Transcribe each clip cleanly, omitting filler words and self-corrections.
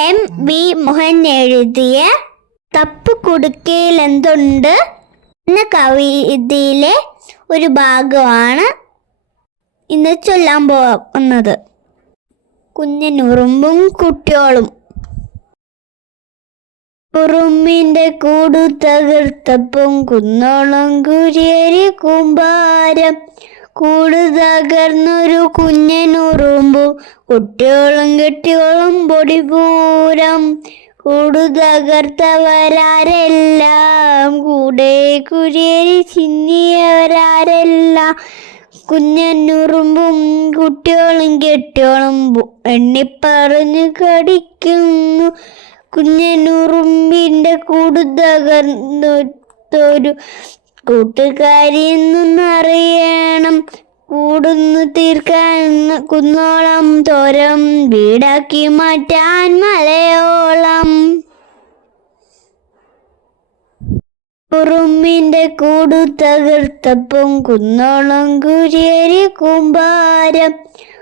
M.V. Mohan എഴുതിയ തപ്പു കുടുക്കയിൽ എന്തുണ്ട് എന്ന കവിതയിലെ ഒരു ഭാഗമാണ് ഇന്ന് ചൊല്ലാൻ പോകുന്നത്. കുഞ്ഞനുറുമ്പും കുട്ടിയോളും. ഉറുമ്പിന്റെ കൂടു തകർത്തപ്പം കുന്നോളം കുരിയരി കൂമ്പാരം. കൂട് തകർന്നൊരു കുഞ്ഞനുറുമ്പും കുട്ടിയോളും കെട്ടിയോളും പൊടിപൂരം. കൂടു തകർത്തവരാരെല്ലാം കൂടെ കുരിയരി ചിന്നിയവരാരെല്ലാം. കുഞ്ഞനുറുമ്പും കുട്ടിയോളും കെട്ടിയോളും എണ്ണിപ്പറഞ്ഞു കടിക്കുന്നു. കുഞ്ഞനുറുമ്പിന്റെ കൂടു തകർന്നൊരു കൂട്ടുകാരിയെന്നറിയണം. കൂടുന്നു തീർക്കാൻ കുന്നോളം തോരം വീടാക്കി മാറ്റാൻ മലയോളം. ഉറുമ്പിന്റെ കൂടു തകർത്തപ്പം കുന്നോളം കുരിയരി കൂമ്പാരം.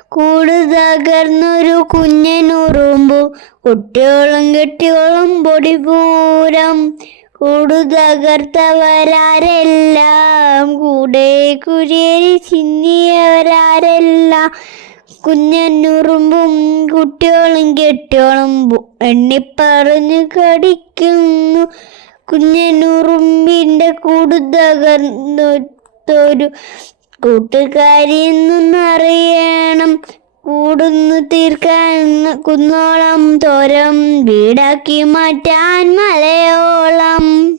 കൂട് തകർന്നൊരു കുഞ്ഞനുറുമ്പും കുട്ടിയോളും കെട്ടിയോളും പൊടിപൂരം. കൂടു തകർത്തവരാരെല്ലാം കൂടെ കുരിയരി ചിന്നിയവരാരെല്ലാം. കുഞ്ഞനുറുമ്പും കുട്ടിയോളും കെട്ടിയോളും എണ്ണിപ്പറഞ്ഞു കടിക്കുന്നു. കുഞ്ഞനുറുമ്പിന്റെ കൂടു തകർന്നൊരു കൂട്ടുകാരിയെന്നറിയണം. കൂടുന്നു തീർക്കാൻ കുന്നോളം തോരം വീടാക്കി മാറ്റാൻ മലയോളം.